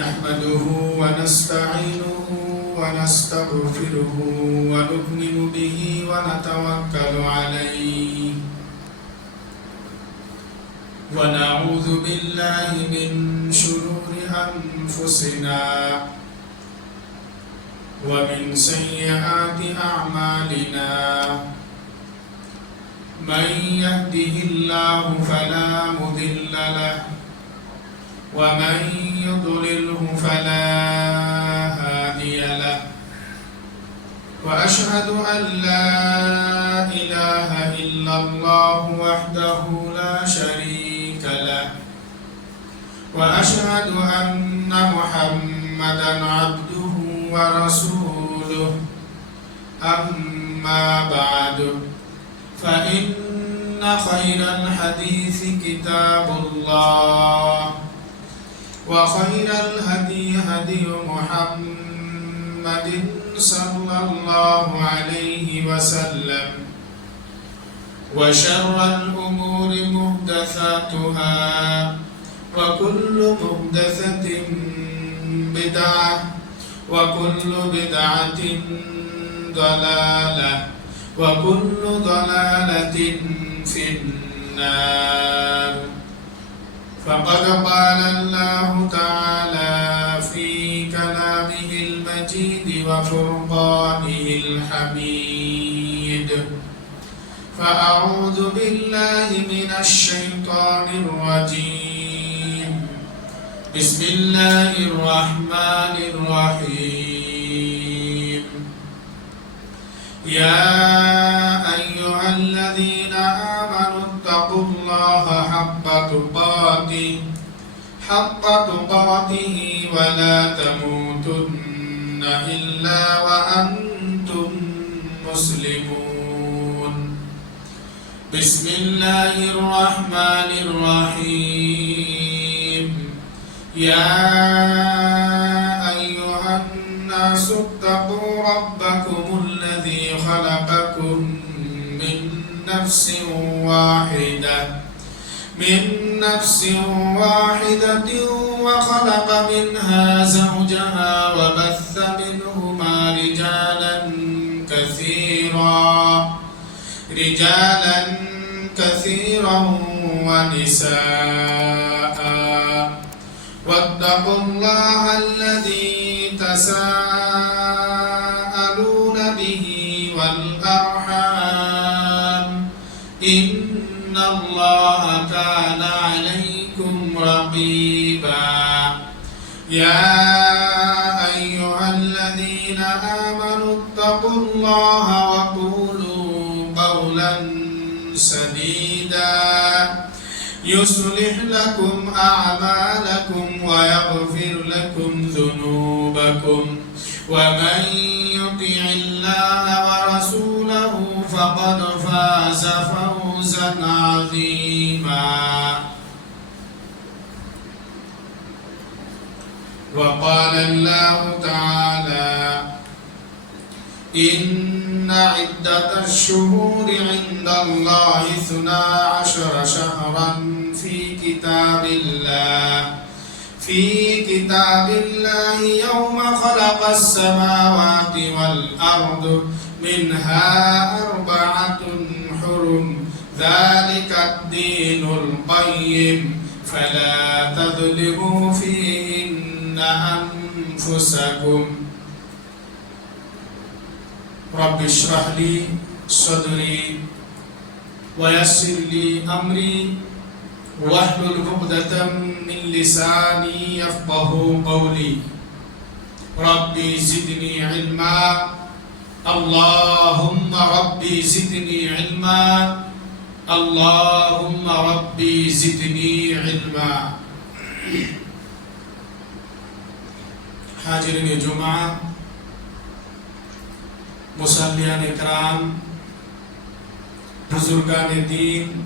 نحمده ونستعينه ونستغفره ونؤمن به ونتوكل عليه ونعوذ بالله من شرور أنفسنا ومن سيئات أعمالنا من يهده الله فلا مضل له ومن يضلله فلا هادي له وأشهد أن لا إله إلا الله وحده لا شريك له وأشهد أن محمدا عبده ورسوله أما بعد فإن خير الحديث كتاب الله وخير الهدي هدي محمد صلى الله عليه وسلم وشر الأمور محدثاتها وكل محدثة بدعة وكل بدعة ضلالة وكل ضلالة في النار فقد قال الله تعالى في كلامه المجيد وفرقانه الحميد فأعوذ بالله من الشيطان الرجيم بسم الله الرحمن الرحيم يا أيها الذين آمنوا اتقوا الله حق تقاته ولا تموتن إلا وأنتم مسلمون بسم الله الرحمن الرحيم يا أيها الناس اتقوا ربكم الذي خلقكم من نفس واحدة وخلق منها زوجها وبث منهما رجالا كثيرا ونساء واتقوا الله الذي تساءلون به والأرحام إن الله كان عليكم رقيبا يا أيها الذين آمنوا اتقوا الله وقولوا قولا سديدا يصلح لكم أعمالكم ويغفر لكم ذنوبكم ومن يطع الله ورسوله فقد فاز فوزا عظيما وقال الله تعالى إن عدة الشهور عند الله 12 شهرا في كتاب الله يوم خلق السماوات والأرض منها 4 حرم ذلك الدين القيم فلا تظلموا فيهن أنفسكم رب اشرح لي صدري ويسر لي أمري واحلل عقدة من لساني يفقه قولي ربي زدني علما اللهم ربي زدني علما اللهم ربي زدني علما حاضرین جمعہ مصلیان اکرام بزرگان دین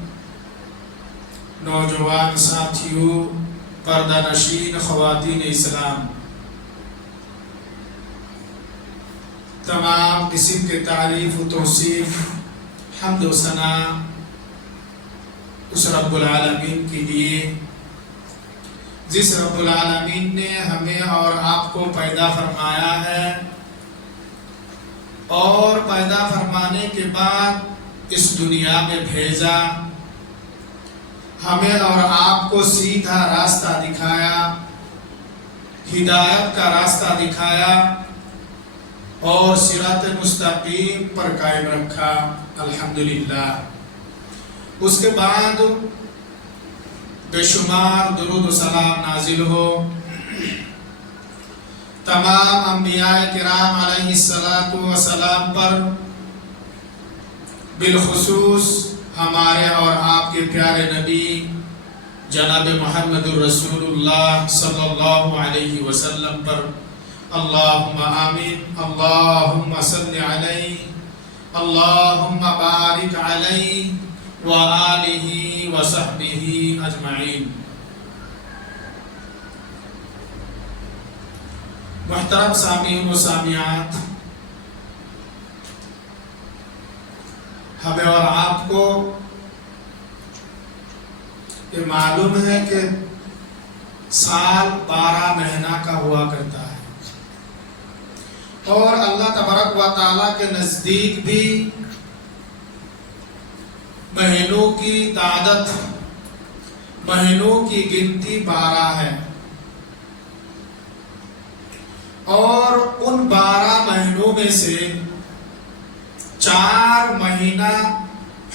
نوجوان ساتھیوں پردہ نشین خواتین اسلام تمام قسم کے تعریف و توصیف حمد و ثنا اس رب العالمین کے لیے جس رب العالمین نے ہمیں اور آپ کو پیدا فرمایا ہے اور پیدا فرمانے کے بعد اس دنیا میں بھیجا، ہمیں اور آپ کو سیدھا راستہ دکھایا، ہدایت کا راستہ دکھایا اور صراط مستقیم پر قائم رکھا، الحمدللہ۔ اس کے بعد بے شمار درود و سلام نازل ہو تمام انبیاء کرام علیہ السلام پر، بالخصوص ہمارے اور آپ کے پیارے نبی جناب محمد الرسول اللہ صلی اللہ علیہ وسلم پر، اللہم آمین، اللہم صلی علیہ، اللہم بارک علیہ وآلہ وصحبہ اجمعین۔ محترم سامعین و سامعات، ہمیں اور آپ کو یہ معلوم ہے کہ سال 12 مہینہ کا ہوا کرتا ہے اور اللہ تبارک و تعالیٰ کے نزدیک بھی مہینوں کی تعداد، مہینوں کی گنتی 12 ہے، اور ان 12 مہینوں میں سے 4 مہینہ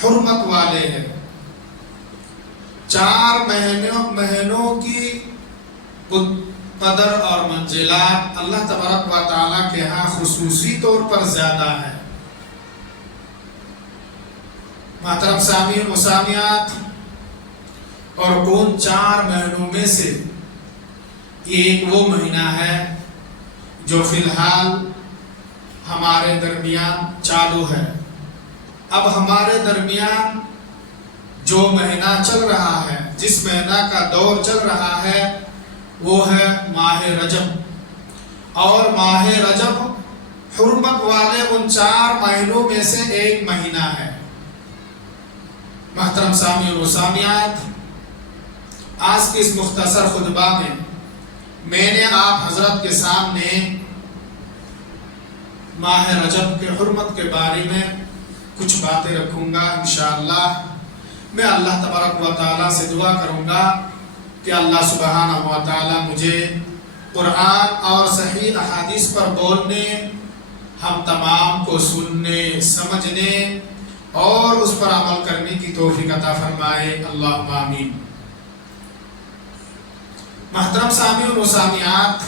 حرمت والے ہیں۔ 4 مہینوں کی قدر اور منزلات اللہ تبارک و تعالیٰ کے ہاں خصوصی طور پر زیادہ ہے۔ محترم سامعین و سامعات، اور ان 4 مہینوں میں سے ایک وہ مہینہ ہے جو فی الحال ہمارے درمیان چالو ہے۔ اب ہمارے درمیان جو مہینہ چل رہا ہے، جس مہینہ کا دور چل رہا ہے، وہ ہے ماہ رجب، اور ماہ رجب حرمت والے ان 4 مہینوں میں سے ایک مہینہ ہے۔ محترم سامعین و سامعات، آج کے اس مختصر خطبہ میں نے آپ حضرت کے سامنے ماہ رجب کے حرمت کے بارے میں کچھ باتیں رکھوں گا انشاءاللہ۔ میں اللہ تبارک و تعالیٰ سے دعا کروں گا کہ اللہ سبحانہ و تعالیٰ مجھے قرآن اور صحیح احادیث پر بولنے، ہم تمام کو سننے، سمجھنے اور اس پر عمل کرنے کی توفیق عطا فرمائے، اللہم آمین۔ محترم سامعین و سامعات،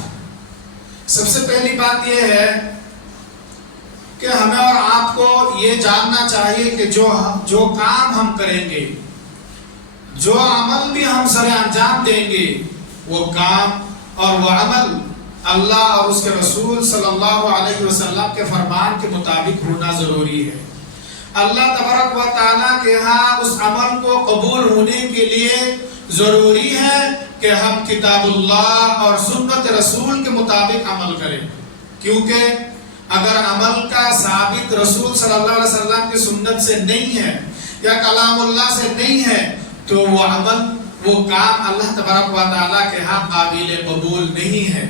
سب سے پہلی بات یہ ہے کہ ہمیں اور آپ کو یہ جاننا چاہیے کہ جو کام ہم کریں گے، جو عمل بھی ہم سر انجام دیں گے، وہ کام اور وہ عمل اللہ اور اس کے رسول صلی اللہ علیہ وسلم کے فرمان کے مطابق ہونا ضروری ہے۔ اللہ تبارک و تعالیٰ کے ہاں اس عمل کو قبول ہونے کے لیے ضروری ہے کہ ہم کتاب اللہ اور سنت رسول کے مطابق عمل کریں، کیونکہ اگر عمل کا ثابت رسول صلی اللہ علیہ وسلم کی سنت سے نہیں ہے یا کلام اللہ سے نہیں ہے تو وہ عمل، وہ کام اللہ تبارک و تعالیٰ کے ہاں قابل قبول نہیں ہے،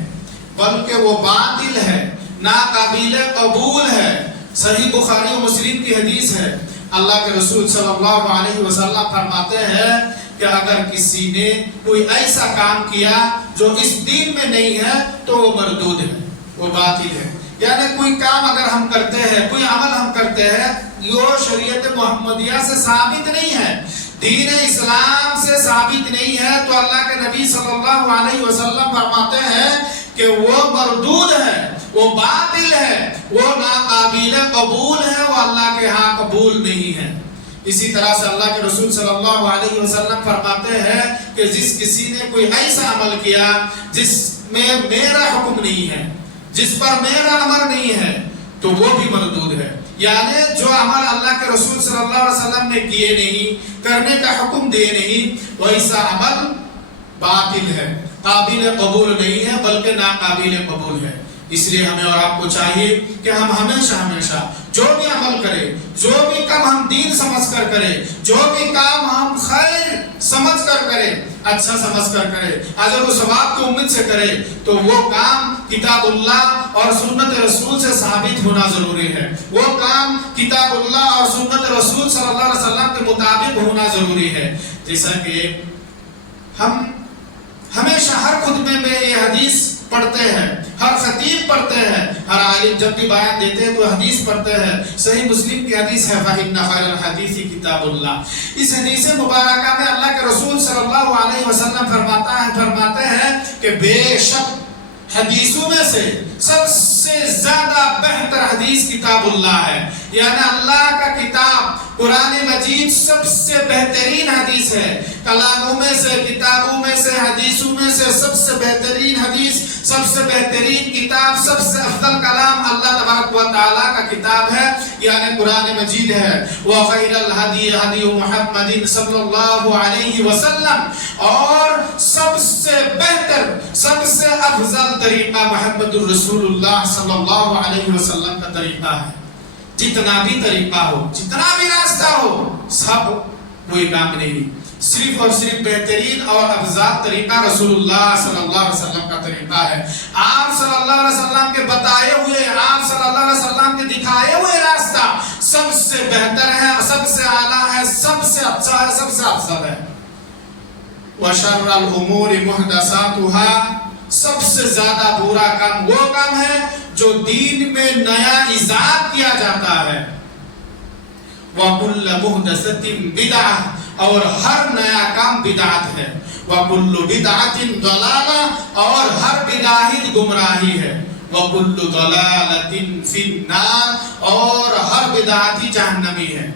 بلکہ وہ باطل ہے، ناقابل قبول ہے۔ صحیح بخاری و مسلم کی حدیث ہے، اللہ کے رسول صلی اللہ علیہ وسلم فرماتے ہیں کہ اگر کسی نے کوئی ایسا کام کیا جو اس دین میں نہیں ہے تو وہ مردود ہے، وہ باطل ہے۔ یعنی کوئی کام اگر ہم کرتے ہیں، کوئی عمل ہم کرتے ہیں، یہ شریعت محمدیہ سے ثابت نہیں ہے، دین اسلام سے ثابت نہیں ہے، تو اللہ کے نبی صلی اللہ علیہ وسلم فرماتے ہیں کہ وہ مردود ہے، وہ باطل ہے، وہ ناقابل قبول ہے، وہ اللہ کے ہاں قبول نہیں ہے۔ اسی طرح سے اللہ کے رسول صلی اللہ علیہ وسلم فرماتے ہیں کہ جس کسی نے کوئی ایسا عمل کیا جس میں میرا حکم نہیں ہے، جس پر میرا امر نہیں ہے، تو وہ بھی مردود ہے۔ یعنی جو عمل اللہ کے رسول صلی اللہ علیہ وسلم نے کیے نہیں، کرنے کا حکم دے نہیں، ویسا عمل باطل ہے، قابل قبول نہیں ہے، بلکہ ناقابل قبول ہے۔ اس لیے ہمیں اور آپ کو چاہیے کہ ہم ہمیشہ جو بھی عمل کرے، جو بھی کام ہم دین سمجھ کر کرے، جو بھی کام ہم خیر سمجھ کر کرے، اچھا سمجھ کر کرے، اجر و ثواب کی امید سے کرے، تو وہ کام کتاب اللہ اور سنت رسول سے ثابت ہونا ضروری ہے۔ وہ کام کتاب اللہ اور سنت رسول صلی اللہ علیہ وسلم کے مطابق ہونا ضروری ہے۔ جیسا کہ ہم ہمیشہ ہر خطبے میں یہ حدیث پڑھتے ہیں، ہر خطیب پڑھتے ہیں، ہر عالم جب بھی بیان دیتے ہیں تو حدیث پڑھتے ہیں۔ صحیح مسلم کی حدیث ہے فَإِنَّ خَيْرَ الْحَدِيثِ کتاب اللہ۔ اس حدیث مبارکہ میں اللہ کے رسول صلی اللہ علیہ وسلم فرماتے ہیں کہ بے شک حدیثوں میں سے سب سے زیادہ بہتر حدیث کتاب اللہ ہے، یعنی اللہ کا کتاب قرآن مجید سب سے بہترین حدیث ہے۔ کلاموں میں سے، کتابوں میں سے، حدیثوں میں سے سب سے بہترین حدیث، سب سے بہترین کتاب، سب سے افضل کلام اللہ تبارک و تعالیٰ کا کتاب ہے، یعنی قرآن مجید ہے۔ وَخَيْرَ الْهَدِيِ هَدِيُّ مُحَمَّدٍ صلی اللہ علیہ وسلم، اور سب سے بہتر، سب سے افضل طریقہ محمد الرسول اللہ صلی اللہ علیہ وسلم کا طریقہ ہے۔ جتنا بھی طریقہ ہو، جتنا بھی راستہ ہو، سب کوئی کام نہیں، صرف اور صرف بہترین اور افضل طریقہ رسول اللہ صلی اللہ علیہ وسلم کا طریقہ ہے۔ آپ صلی اللہ علیہ وسلم کے بتائے ہوئے، آپ صلی اللہ علیہ وسلم کے دکھائے ہوئے راستہ سب سے بہتر ہے، سب سے اعلیٰ ہے، سب سے اچھا ہے، سب سے افضل ہے۔ وَشَرَّ الْأُمُورِ مُحْدَثَاتُهَا، سب سے زیادہ برا کام وہ کام ہے جو دین میں نیا ایجاد کیا جاتا ہے۔ وَكُلُّ مُحْدَثَةٍ بِدْعَةٍ، اور ہر نیا کام بدعت ہے۔ وَكُلُّ بِدْعَةٍ ضَلَالَةٍ، اور ہر بدعت گمراہی ہے۔ وَكُلُّ ضَلَالَةٍ فِي النَّارِ، اور ہر بدعت جہنمی ہے۔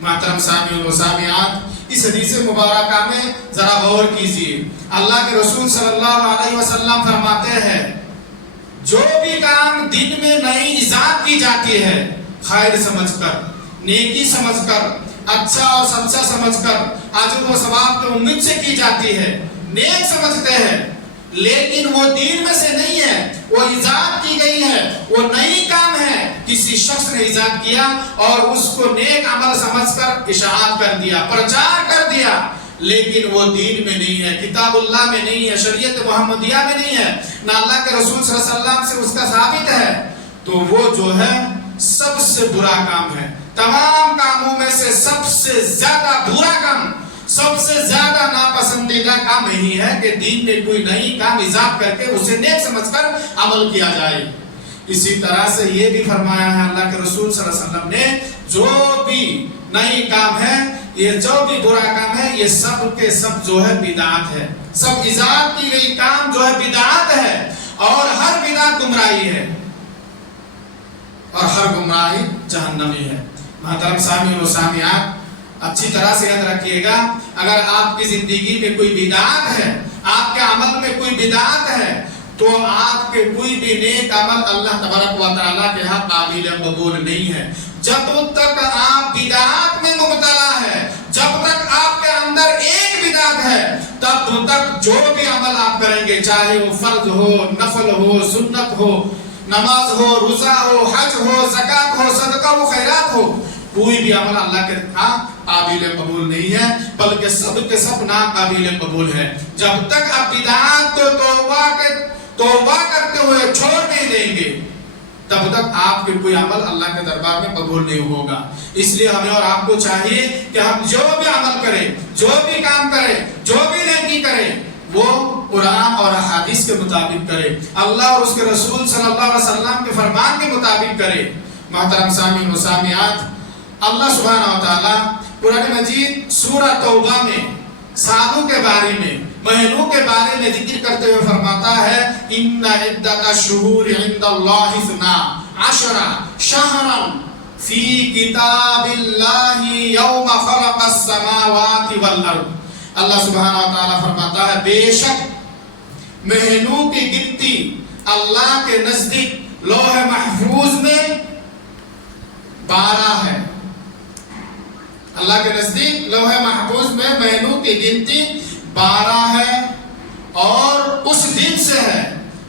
محترم سامعین و سامعات، اس حدیث مبارکہ میں ذرا غور کیجئے۔ اللہ کے رسول صلی اللہ علیہ وسلم فرماتے ہیں جو بھی کام دن میں نئی ایجاد کی جاتی ہے، خیر سمجھ کر، نیکی سمجھ کر، اچھا اور سچا سمجھ کر، اجر و ثواب کی امید سے کی جاتی ہے، نیک سمجھتے ہیں، لیکن وہ دین میں سے نہیں ہے، وہ ایجاد کی گئی ہے، وہ نئی کام ہے، کسی شخص نے ایجاد کیا اور اس کو نیک عمل سمجھ کر اشاعت کر دیا، پرچار کر دیا، لیکن وہ دین میں نہیں ہے، کتاب اللہ میں نہیں ہے، شریعت محمدیہ میں نہیں ہے، نہ اللہ کے رسول صلی اللہ علیہ وسلم سے اس کا ثابت ہے، تو وہ جو ہے سب سے برا کام ہے۔ تمام کاموں میں سے سب سے زیادہ برا کام، سب سے زیادہ ناپسندیدہ کام یہی ہے کہ دین میں کوئی نئی کام ایجاد کر کے اسے نیک سمجھ کر عمل کیا جائے۔ اسی طرح سے یہ بھی فرمایا ہے اللہ کے رسول صلی اللہ علیہ وسلم نے، جو بھی نئی کام ہے، یہ جو بھی برا کام ہے، یہ سب کے سب جو ہے بدعت ہے، سب ایجاد کی گئی کام جو ہے بدعت ہے، اور ہر بدعت گمراہی ہے، اور ہر گمراہی جہنمی ہے۔ محترم سامعین و سامعات، اچھی طرح سے یاد رکھیے گا، اگر آپ کی زندگی میں کوئی بدعت ہے، آپ کے عمل میں کوئی بدعت ہے، تو آپ کے کوئی بھی نیک عمل اللہ تبارک و تعالیٰ کے ہاں قابل قبول نہیں ہے۔ جب تک آپ بدعات میں مبتلا ہے، جب تک آپ کے اندر ایک بدعت ہے، تب تک جو بھی عمل آپ کریں گے، چاہے وہ فرض ہو، نفل ہو، سنت ہو، نماز ہو، روزہ ہو، حج ہو، زکوٰۃ ہو، صدقہ ہو، خیرات ہو، کوئی بھی عمل اللہ کے ہاں قابل قبول نہیں ہے، بلکہ سب کے سب ناقابل قبول ہے۔ جب تک آپ بدعات کو توبہ کرتے ہوئے چھوڑ نہیں دیں گے، تب تک آپ کے کوئی عمل اللہ کے دربار میں قبول نہیں ہوگا۔ اس لیے ہمیں اور آپ کو چاہیے کہ ہم جو بھی عمل کریں، جو بھی کام کریں، جو بھی نیکی کریں، وہ قرآن اور حدیث کے مطابق کرے، اللہ اور اس کے رسول صلی اللہ علیہ وسلم کے فرمان کے مطابق کرے۔ محترم سامعین و سامعات، اللہ سبحانہ و تعالیٰ قرآن مجید سورہ توبہ میں سالوں کے بارے میں، مہینوں کے بارے میں ذکر کرتے ہوئے فرماتا ہے ان عدۃ الشہور عند اللہ 12 شہرا فی کتاب اللہ یوم خلق السماوات والارض۔ اللہ سبحانہ و تعالیٰ فرماتا ہے بے شک مہینوں کی گنتی اللہ کے نزدیک لوح محفوظ میں 12 ہے۔ اللہ کے نزدیک لوح محفوظ میں مہینوں کی گنتی 12 ہے، اور اس دن سے ہے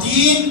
3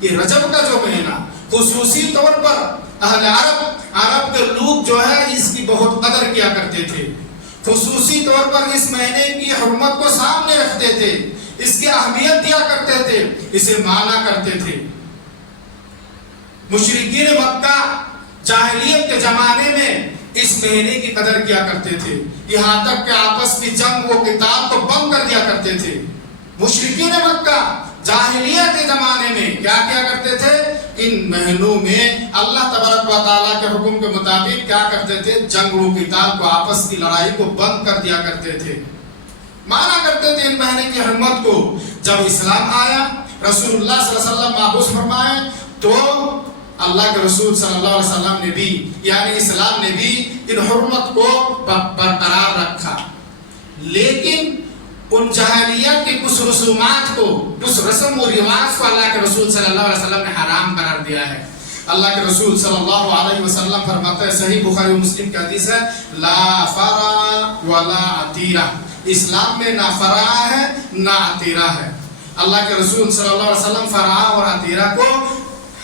یہ رجب کا جو مہینہ خصوصی طور پر اہل عرب کے لوگ جو ہے اس کی بہت قدر کیا کرتے تھے، خصوصی طور پر اس مہینے کی حرمت کو سامنے رکھتے تھے، اس کی اہمیت دیا کرتے تھے، اسے مانا کرتے تھے۔ مشرکین مکہ جاہلیت کے زمانے میں اس مہینے کی قدر کیا کرتے تھے، یہاں تک کہ آپس کی جنگ و قتال کو بند کر دیا کرتے تھے۔ مشرکین مکہ جاہلیت کے زمانے میں کیا کیا کرتے تھے؟ ان مہینوں میں اللہ تبارک و تعالیٰ کے حکم کے مطابق کیا کرتے تھے؟ جنگ و قتال کو، آپس کی لڑائی کو بند کر دیا کرتے تھے، مانا کرتے تھے ان مہینے کی حرمت کو۔ جب اسلام آیا، رسول اللہ صلی اللہ علیہ وسلم مابعوث فرمائے، تو اللہ کے رسول صلی اللہ علیہ وسلم نے بھی، یعنی اسلام نے بھی ان حرمت کو برقرار رکھا، لیکن ان جاہلیت کی کچھ رسومات کو، کچھ رسم و رواج کو اللہ کے رسول صلی اللہ علیہ وسلم نے حرام قرار دیا ہے۔ اللہ کے رسول صلی اللہ علیہ وسلم فرماتے ہیں، صحیح بخاری و مسلم کی حدیث ہے، لا فرا ولا عتیرہ، اسلام میں نہ فرا ہے نہ عتیرہ ہے۔ اللہ کے رسول صلی اللہ علیہ وسلم فرا اور عتیرہ کو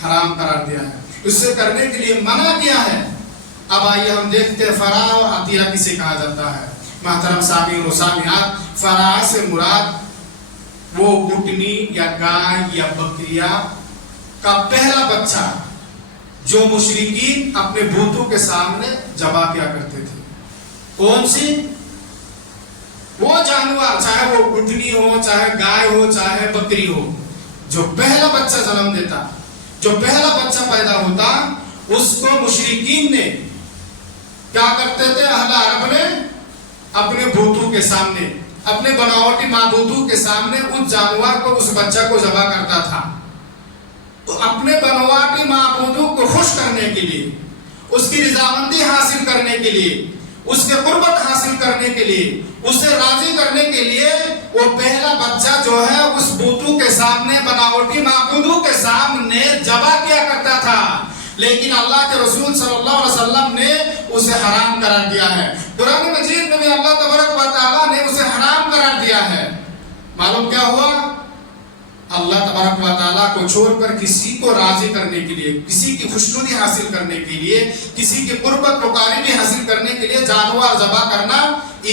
حرام قرار دیا ہے، اس سے کرنے کے لیے منع کیا ہے۔ اب آئیے ہم دیکھتے ہیں فرا اور عتیرہ کسے کہا جاتا ہے۔ محترم سامعین و سامعات، فرا سے مراد وہ اٹھنی یا گائے یا بکریا کا پہلا بچہ جو مشرکین اپنے بتوں کے سامنے ذبح کیا کرتے تھے۔ کون سی؟ وہ جانور، چاہے وہ اٹھنی ہو، چاہے گائے ہو، چاہے بکری ہو، جو پہلا بچہ جنم دیتا، جو پہلا بچہ پیدا ہوتا، اس کو مشرکین نے کیا کرتے تھے؟ اہل عرب نے اپنے بتوں کے سامنے، اپنے بناوٹی معبودوں کے سامنے اس جانور کو، اس بچہ کو ذبح کرتا تھا۔ تو اپنے بناوٹی معبودوں کو خوش کرنے کے لیے، اس کی رضامندی حاصل کرنے کے لیے، اس کے قربت حاصل کرنے کے لیے، اسے راضی کرنے کے لیے وہ پہلا بچہ جو ہے اس بتوں کے سامنے، بناوٹی معبودوں کے سامنے ذبح کیا کرتا تھا، لیکن اللہ کے رسول صلی اللہ علیہ وسلم نے اسے حرام قرار دیا ہے۔ قرآن مجید میں بھی اللہ تبارک و تعالیٰ نے اسے حرام قرار دیا ہے۔ معلوم کیا ہوا؟ اللہ تبارک و تعالیٰ کو چھوڑ کر کسی کو راضی کرنے کے لیے، کسی کی خوشنودی حاصل کرنے کے لیے، کسی کی قربت و قریبی حاصل کرنے کے لیے جانور ذبح کرنا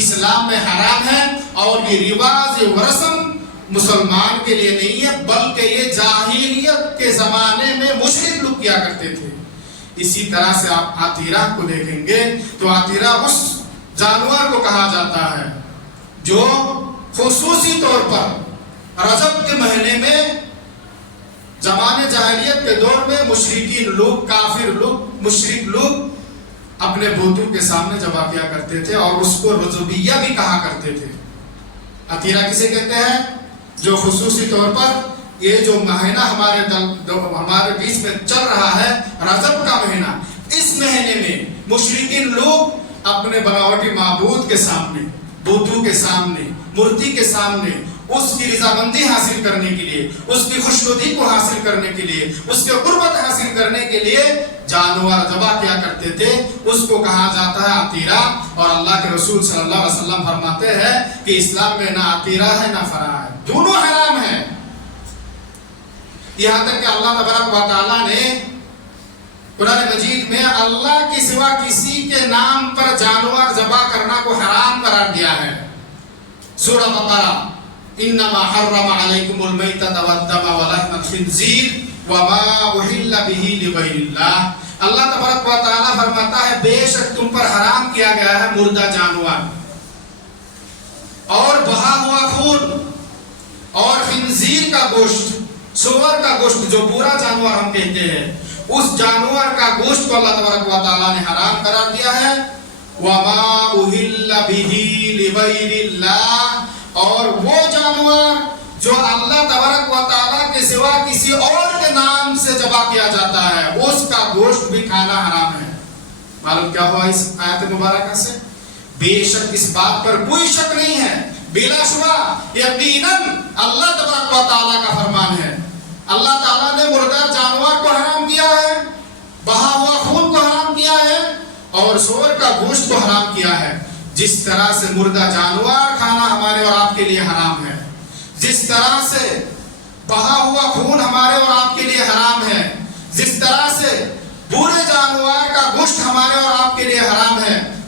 اسلام میں حرام ہے، اور یہ رواج و رسم مسلمان کے لیے نہیں ہے، بلکہ یہ جاہلیت کے زمانے میں مشرک لوگ کیا کرتے تھے۔ اسی طرح سے آپ عتیرہ کو دیکھیں گے تو عتیرہ اس جانور کو کہا جاتا ہے جو خصوصی طور پر رجب کے مہینے میں زمانے جاہلیت کے دور میں مشرکین لوگ، کافر لوگ، مشرک لوگ اپنے بتوں کے سامنے ذبح کیا کرتے تھے، اور اس کو رجبیہ بھی کہا کرتے تھے۔ عتیرہ کسے کہتے ہیں؟ جو خصوصی طور پر یہ جو مہینہ ہمارے بیچ میں چل رہا ہے، رجب کا مہینہ، اس مہینے میں مشرکین لوگ اپنے بناوٹی معبود کے سامنے، بتوں کے سامنے، مورتی کے سامنے اس کی رضامندی حاصل کرنے کے لیے، اس کی خوشنودی کو حاصل کرنے کے لیے، اس کے قربت حاصل کرنے کے لیے جانور ذبح کیا کرتے تھے۔ اس کو کہا جاتا ہے عتیرہ، اور اللہ کے رسول صلی اللہ علیہ وسلم فرماتے ہیں کہ اسلام میں نہ عتیرہ ہے نہ فرا ہے، دونوں حرام ہیں۔ یہاں تک کہ اللہ تبارک و تعالیٰ نے قرآن مجید میں اللہ کے سوا کسی کے نام پر جانور ذبح کرنا کو حرام قرار دیا ہے۔ سورہ بقرہ، انما حرم علیکم المیتۃ والدم ولحم الخنزیر وما اہل بہ لغیر اللہ۔ اللہ تبارک و تعالیٰ فرماتا ہے بے شک تم پر حرام کیا گیا ہے مردہ جانور اور بہا ہوا خون اور خنزیر کا گوشت، سور کا گوشت، جو برا جانور ہم کہتے ہیں، اس جانور کا گوشت کو اللہ تبارک و تعالیٰ نے حرام قرار دیا ہے۔ وما اہل بہ لغیر اللہ، اور وہ جانور جو اللہ تبارک و تعالیٰ کے سوا کسی اور کے نام سے ذبح کیا جاتا ہے، اس کا گوشت بھی کھانا حرام ہے۔ معلوم کیا ہوا اس آیت مبارکہ سے؟ بے شک اس بات پر کوئی شک نہیں ہے، بلا شبہ یقیناً اللہ تبارک و تعالیٰ کا فرمان ہے۔ اللہ تعالیٰ نے مردہ جانور کو حرام کیا ہے، بہا ہوا خون کو حرام کیا ہے، اور سور کا گوشت کو حرام کیا ہے۔ جس طرح سے مردہ جانور کھانا ہمارے اور آپ کے لیے حرام ہے، جس طرح سے بہا ہوا خون ہمارے اور آپ کے لیے حرام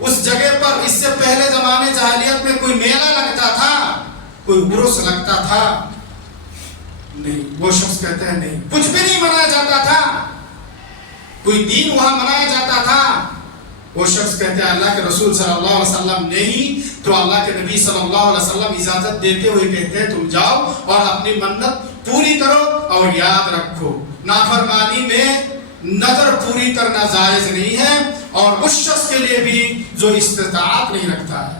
اس جگہ پر اس سے پہلے زمانے جاہلیت میں کوئی میلہ لگتا تھا، کوئی عرس لگتا تھا؟ نہیں. وہ شخص کہتا ہے نہیں، کچھ بھی نہیں منایا جاتا تھا، کوئی دین وہاں منایا جاتا تھا. وہ شخص کہتے ہیں اللہ کے رسول صلی اللہ علیہ وسلم نہیں، تو اللہ کے نبی صلی اللہ علیہ وسلم اجازت دیتے ہوئے کہتے ہیں تم جاؤ اور اپنی منت پوری کرو، اور یاد رکھو نافرمانی میں نظر پوری کرنا جائز نہیں ہے، اور اس شخص کے لیے بھی جو استطاعت نہیں رکھتا ہے.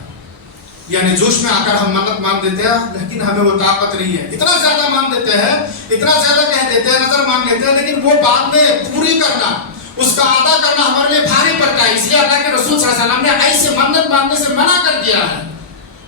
یعنی جوش میں آ کر ہم منت مان دیتے ہیں لیکن ہمیں وہ طاقت نہیں ہے، اتنا زیادہ مان دیتے ہیں، اتنا زیادہ کہہ دیتے ہیں، نظر مان لیتے ہیں، لیکن وہ بعد میں پوری کرنا، اس کا ادا کرنا ہمارے لیے بھاری پڑتا ہے. اس لیے اللہ کے رسول صلی اللہ علیہ وسلم نے ایسے منت ماننے سے منع کر دیا ہے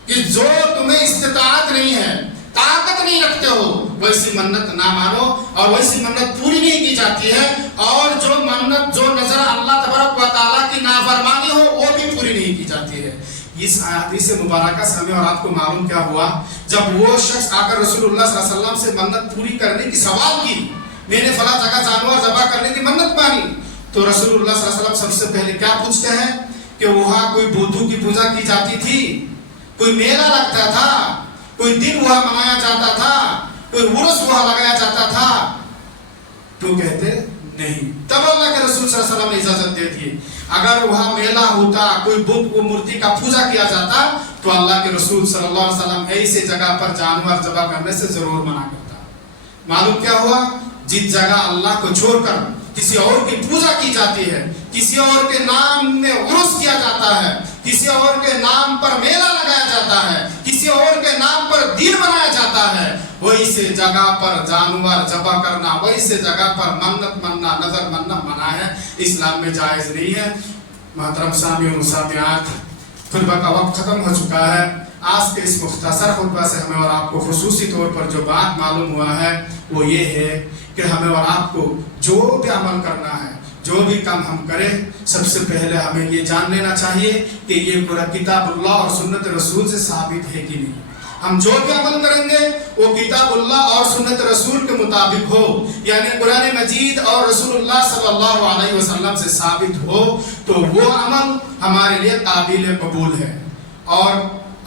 کہ جو تمہیں استطاعت نہیں ہے، طاقت نہیں رکھتے ہو، ویسی منت نہ مانو، اور ویسی منت پوری نہیں کی جاتی ہے، اور جو منت جو نظر اللہ تبارک و تعالیٰ کی نافرمانی ہو وہ بھی پوری نہیں کی جاتی ہے. اس حدیث مبارکہ سے ہمیں اور آپ کو معلوم کیا ہوا؟ جب وہ شخص آ کر رسول اللہ صلی اللہ علیہ وسلم سے منت پوری کرنے کی سوال کی، میں نے فلاں جگہ جانور ذبح کرنے کی منت مانی، تو رسول اللہ صلی اللہ علیہ وسلم سب سے پہلے کیا پوچھتے ہیں کہ وہاں کوئی بودھو کی پوجا کی جاتی تھی، کوئی میلہ لگتا تھا، کوئی دن وہاں منایا جاتا تھا، کوئی عرس وہاں لگایا جاتا تھا؟ تو کہتے نہیں. تب اللہ کے رسول صلی اللہ علیہ وسلم نے اجازت دے دی. اگر وہاں میلہ ہوتا، کوئی بت کو مورتی کا پوجا کیا جاتا، تو اللہ کے رسول صلی اللہ علیہ وسلم ایسی جگہ پر جانور ذبح کرنے سے ضرور منع کرتا. معلوم کیا ہوا؟ جس جگہ اللہ کو چھوڑ کر کسی اور کی پوجا کی جاتی ہے، کسی اور کے نام میں عرس کیا جاتا ہے، کسی اور کے نام پر میلہ لگایا جاتا ہے، کسی اور کے نام پر دین منایا جاتا ہے، وہی سے جگہ پر جانور ذبح کرنا، وہی سے جگہ پر منت مننا، نظر مننا منع ہے، اسلام میں جائز نہیں ہے. محترم سامعین و سامعات، خطبہ کا وقت ختم ہو چکا ہے. آج کے اس مختصر خطبہ سے ہمیں اور آپ کو خصوصی طور پر جو بات معلوم ہوا ہے وہ یہ ہے کہ ہمیں اور آپ کو جو بھی عمل کرنا ہے، جو بھی کام ہم کریں، سب سے پہلے ہمیں یہ جان لینا چاہیے کہ یہ قرآن کتاب اللہ اور سنت رسول سے ثابت ہے کہ نہیں. ہم جو بھی عمل کریں گے وہ کتاب اللہ اور سنت رسول کے مطابق ہو، یعنی قرآن مجید اور رسول اللہ صلی اللہ علیہ وسلم سے ثابت ہو، تو وہ عمل ہمارے لیے قابل قبول ہے. اور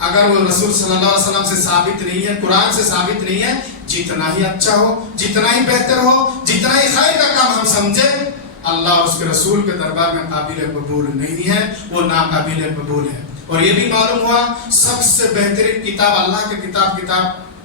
اگر وہ رسول صلی اللہ علیہ وسلم سے ثابت نہیں ہے، قرآن سے ثابت نہیں ہے، جتنا ہی اچھا ہو، جتنا ہی بہتر ہو، جتنا ہی خیر کا کام ہم سمجھے، اللہ اور اس کے رسول کے دربار میں قابل قبول نہیں ہے، وہ ناقابل قبول ہے. اور یہ بھی معلوم ہوا سب سے بہترین کتاب اللہ کی کتاب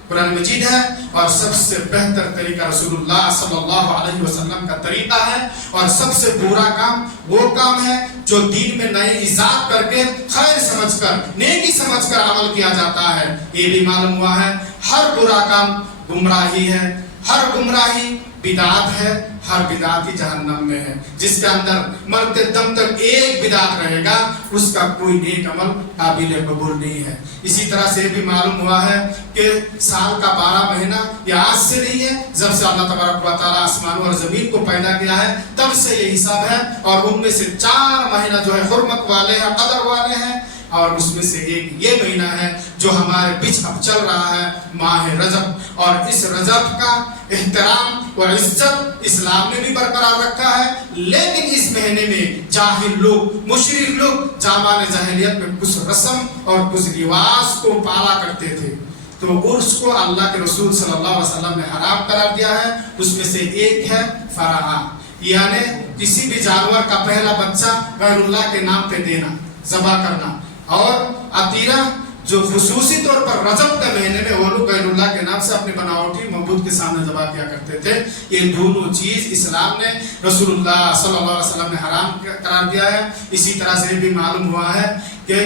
قرآن مجید ہے، اور سب سے بہتر طریقہ رسول اللہ صلی اللہ علیہ وسلم کا طریقہ ہے، اور سب سے برا کام وہ کام ہے جو دین میں نئے ایجاد کر کے خیر سمجھ کر، نیکی سمجھ کر عمل کیا جاتا ہے. یہ بھی معلوم ہوا ہے ہر برا کام گمراہی ہے، ہر گمراہی بدعت ہے، ہر بدعت ہی جہنم میں ہے. جس کے اندر مرتے دم تک ایک بدعت رہے گا، اس کا کوئی نیک عمل قابل قبول نہیں ہے. اسی طرح سے بھی معلوم ہوا ہے کہ سال کا 12 مہینہ یہ آج سے نہیں ہے، جب سے اللہ تبارک و تعالیٰ آسمان اور زمین کو پیدا کیا ہے تب سے یہ حساب ہے، اور ان میں سے 4 مہینہ جو ہے حرمت والے ہیں، قدر والے ہیں، اور اس میں سے ایک یہ مہینہ ہے جو ہمارے بیچ اب چل رہا ہے، ماہ رجب. اور اس رجب کا احترام و عزت اسلام نے بھی برقرار رکھا ہے، لیکن اس مہینے میں جاہل لوگ، مشرک لوگ زمانہ جاہلیت میں کچھ رسم اور کچھ رواج کو پالا کرتے تھے، تو عرس کو اللہ کے رسول صلی اللہ علیہ وسلم نے حرام قرار دیا ہے. اس میں سے ایک ہے فرحہ، یعنی کسی بھی جانور کا پہلا بچہ غیر اللہ کے نام پہ دینا، ذبح کرنا، اور عطیرہ جو خصوصی طور پر رجب کے مہینے میں وہ لوگ غیر اللہ کے نام سے اپنی بناوٹی معبود کے سامنے ذبح کیا کرتے تھے. یہ دونوں چیز اسلام نے، رسول اللہ صلی اللہ علیہ وسلم نے حرام قرار دیا ہے. اسی طرح سے بھی معلوم ہوا ہے کہ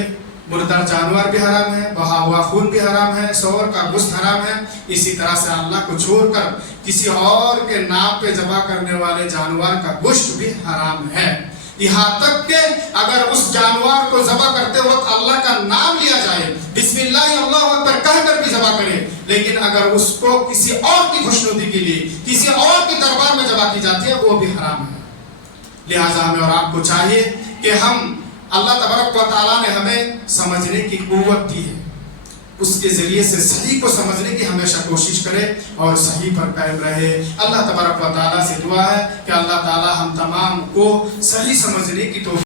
مردار جانور بھی حرام ہے، بہا ہوا خون بھی حرام ہے، سور کا گوشت حرام ہے. اسی طرح سے اللہ کو چھوڑ کر کسی اور کے نام پہ ذبح کرنے والے جانور کا گوشت بھی حرام ہے. یہاں تک کہ اگر اس جانور کو ذبح کرتے وقت اللہ کا نام لیا جائے، بسم اللہ اللہ اکبر کہہ کر بھی ذبح کرے، لیکن اگر اس کو کسی اور کی خوشنودی کے لیے کسی اور کے دربار میں ذبح کی جاتی ہے وہ بھی حرام ہے. لہٰذا ہمیں اور آپ کو چاہیے کہ ہم، اللہ تبارک و تعالیٰ نے ہمیں سمجھنے کی قوت دی ہے، اس کے ذریعے سے صحیح کو سمجھنے کی ہمیشہ کوشش کرے اور صحیح پر قائم رہے. اللہ تبارک و تعالیٰ سے دعا ہے کہ اللہ تعالیٰ ہم تمام کو صحیح سمجھنے کی توفیق